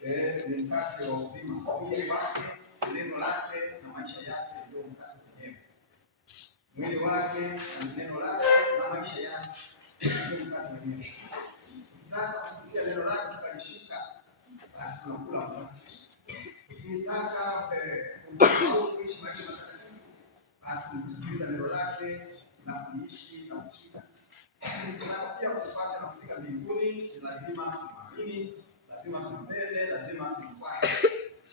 ni mkate wa uzima. Mwili wake, neno lake na maisha yake ndio mkate wenyewe. Mwili wake na neno lake na maisha yake ndio mkate wenyewe. Ukitaka kusikia neno lake tukalishika, basi tunakula mkate. Ukitaka kuishi maisha matakatifu, basi ni kusikiliza neno lake na kuishi na kushika. Tunataka pia kupata na kufika mbinguni, lazima tumwamini, lazima tumpende, lazima tumfuate.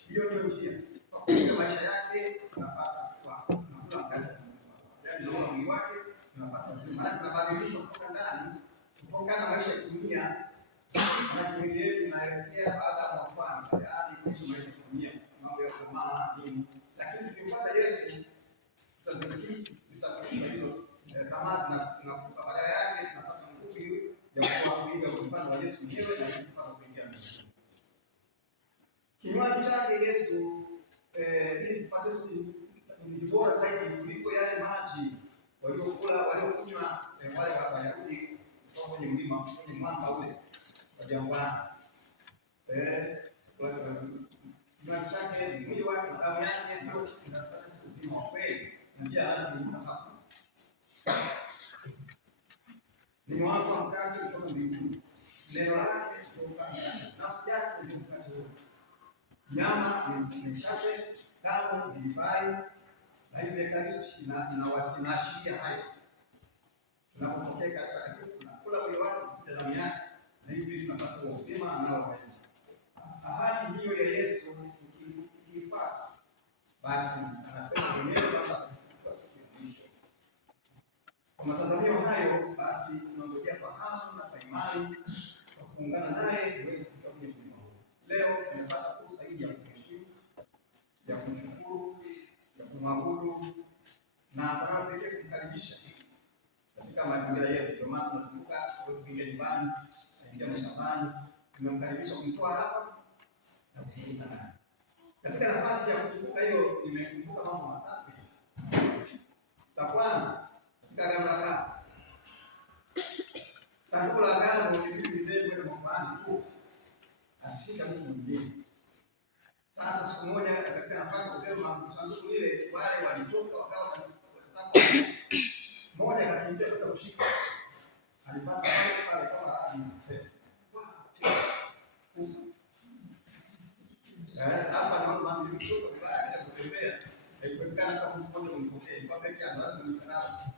Hiyo ndio njia. Kwa kuishi maisha yake tunapata tunakula mkate. Yaani ndio mwili wake tunapata uzima. Tunabadilishwa kutoka ndani, kutoka na maisha ya dunia na mwili wetu unaelekea baada ya kwanza, yaani kuishi maisha ya dunia, mambo ya komaa nini. Lakini tukifuata Yesu zitakuwa hilo tamaa zinakufa. Badala yake tunapata nguvu ya kuiga mfano wa Yesu mwenyewe na kupata kuingia mbinguni. Kinywaji chake Yesu ili tupate ni bora zaidi kuliko yale maji waliokunywa wale Wayahudi kutoka kwenye mlima, kwenye mwamba ule wa jangwani. Kinywaji chake ni mwili wake na damu yake, ndio kinataka sisi uzima wa kweli. Na pia anajivuta hapa. Nimewapa mkate kutoka mbinguni. Neno lake kutoka nafsi yake ndio mkate huo. Nyama ni mkate, damu ni divai, na hivi Ekaristi inaashiria hayo. Tunapopokea kanisa takatifu tunakula mwili wake na damu yake, na hivi tunapata uzima anaowaahidi. Ahadi hiyo ya Yesu ukiifuata, basi anasema mwenyewe kwamba tutakuwa siku ya mwisho. Kwa matazamio hayo, basi tunangojea kwa hamu na kwa imani kwa kuungana naye tuweze kufika kwenye uzima huu. Leo tumepata fursa hii ya kumheshimu, ya kumshukuru, ya kumwabudu na kwa pekee kumkaribisha katika mazingira yetu. Ndio maana tunazunguka tuweze kuingia nyumbani, kuingia mashambani, tumemkaribisha kumtoa hapa na kuzungumza naye. Katika nafasi ya kukumbuka hiyo, nimekumbuka mambo matatu. La kwanza, katika Agano la Kale, sanduku la agano lilibebwa na mabani tu, asifika mtu mwingine. Sasa siku moja katika nafasi ya kusema sanduku lile, wale walitoka wakawa wanataka mmoja akakimbia kwenda kushika, alipata pale kama radi hapa na mama mzito kwa baada ya kutembea, haiwezekana kama mtu mmoja kumpokea kwa pekee yake, lazima nikanao.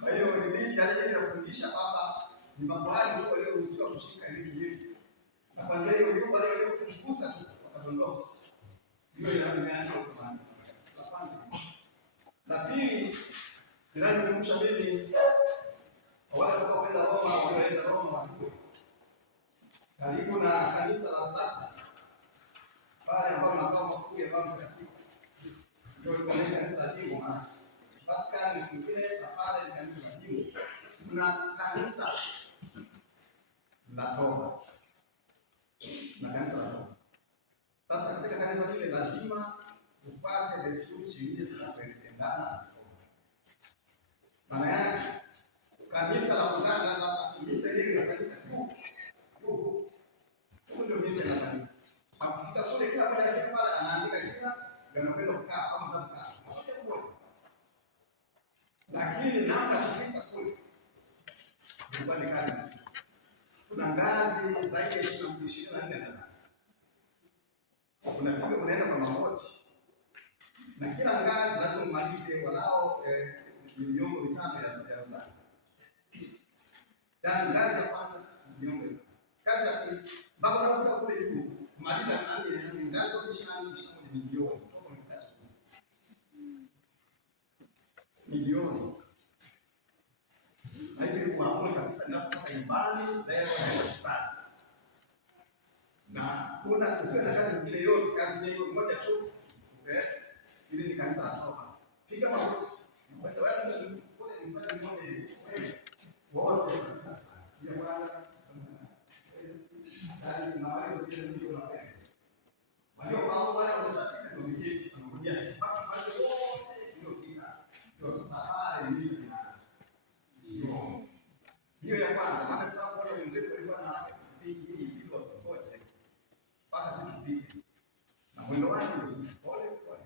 Kwa hiyo ni jaribu kufundisha kwamba ni mabali wale walioruhusiwa kushika hivi hivi, na kwa njia hiyo wale waliokushikusa tu wakadondoka. Hiyo inaanza kwa maana. La kwanza. La pili, ninanikumbusha mimi wale wanaokwenda Roma, wanaenda Roma watu karibu na kanisa la Papa pale ambao makao makuu ya Baba Mtakatifu ndio kwa kanisa la Jimbo na Vatican ni kingine pale ni kanisa la Jimbo. Kuna kanisa la Roma na kanisa la Roma. Sasa katika kanisa hili lazima ufuate desturi zile zinazopendana. Maana yake kanisa la kuzana na kanisa hili linafanyika tu. Ndio misa inafanyika. Hakika kule kila mmoja akifika pale anaandika jina na anakwenda kukaa kama mtakaa. Lakini namna kufika kule ilikuwa ni kazi. Kuna ngazi zaidi ya 24. Unaenda kwa magoti. Na kila ngazi lazima umalize walao miongo mitano ya rozari. Yaani ngazi ya kwanza miongo. Ngazi ya pili mpaka unafika kule juu kumaliza ngazi ngazi ya 24 milioni kutoka kwa kazi. Milioni. Na hivi kwa hapo kabisa ninapotoka nyumbani leo naenda kusali. Na kuna kusema na kazi nyingine yote, kazi nyingine moja tu. Ile ni kanisa la Roma. Piga magoti. Kwenda wewe kule ni mbali mmoja wewe. Wote kanisa. Ya Bwana. Hadi na wale wengine ndio wanapenda. Waliofahamu wale wanataka kumjia kumjia sababu wale wote ndio kika. Ndio safari misi na. Hiyo ya kwanza, maana tunapoona wenzetu walikuwa na haki hii ndio tofauti. mpaka sisi tupite, na mwendo wake ni pole pole,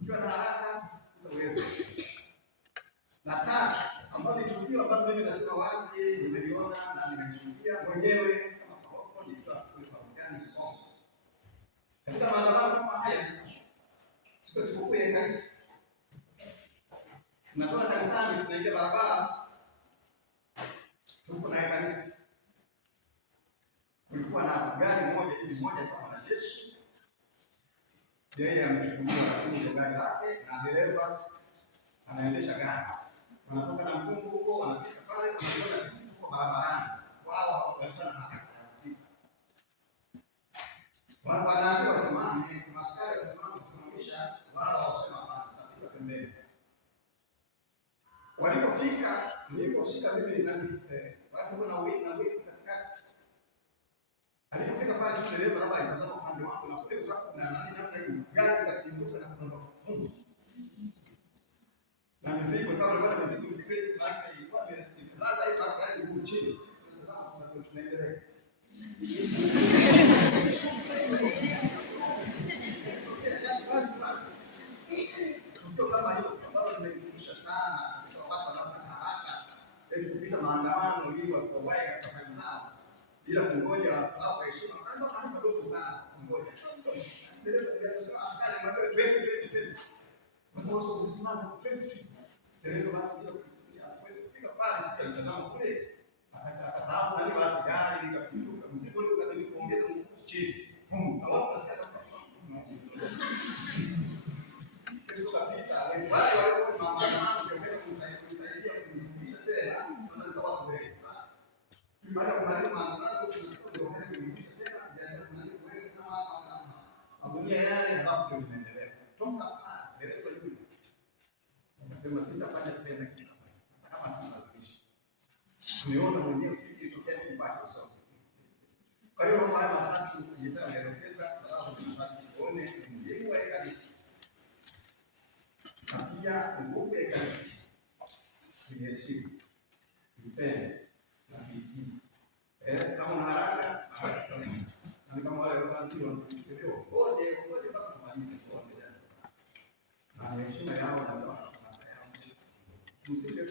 ukiwa na haraka utaweza. Na tatu, ambayo ni tukio ambalo mimi nasema wazi, nimeliona na nimeshuhudia mwenyewe kama paroko, nikiwa kule Marekani Kongo, katika maandamano kama haya, sikukuu ya Ekaristi, tunatoka kanisani tunaingia barabara, tuko na Ekaristi. Kulikuwa na gari moja hivi, moja kama mwanajeshi, yeye amechukuliwa kwenye gari lake na dereva anaendesha gari, wanatoka na mkungu huko, wanapita pale, wanaona sisi tuko barabarani, wao walikuwa na haraka ya kupita. Wanaambiwa wasimame, askari wasimame kusimamisha, wao wasema hapana, tutapita pembeni. Walipofika, nilipofika mimi nani watu kuna wingi katikati. Alipofika pale sisi dereva labda alitazama upande wangu na kule usafu na nani namna hiyo, gari ikapinduka na kuondoka. Na mizigo sababu alikuwa na mizigo ile tunaacha ilikuwa imelala hiyo gari huko chini. Sisi tunatazama tunaendelea. Tukio kama hilo ambalo limekumbusha sana kwa watu wanaofanya haraka ili kupita maandamano ili wawahi katika safari zao bila kungoja hapo heshima. Kama kama kidogo sana kungoja. Dereva anasema askari mwanzo twende. Mwanzo usisimame twende. Dereva basi bila kufika pale sika mtazamo kule. Akasahau nani basi gari likapinduka mzigo ule ukadili kuongeza mfuko chini. Na watu wasikia kama wale wale maandamano ndio kusaidia kuimarisha tena tunaweza watu wengi. Baada ya kumaliza maandamano tunataka kuimarisha tena biashara tunaweza kama magunia yale halafu ndio inaendelea. Toka pale dereva yule anasema sitafanya tena kitu kama hata kama tunalazimisha. Niona mwenyewe sikitokea nini bado usome. Kwa hiyo mambo haya matatu nitaelekeza alafu tunapaswa kuone umuhimu wa Ekaristi. Na pia nguvu ya Ekaristi ni heshima, upendo na bidii. Kama una haraka na kama wale wanaoandiwa ngoje mpaka tumalize kuendelea. Na heshima yao na ndio wanafanya. Msije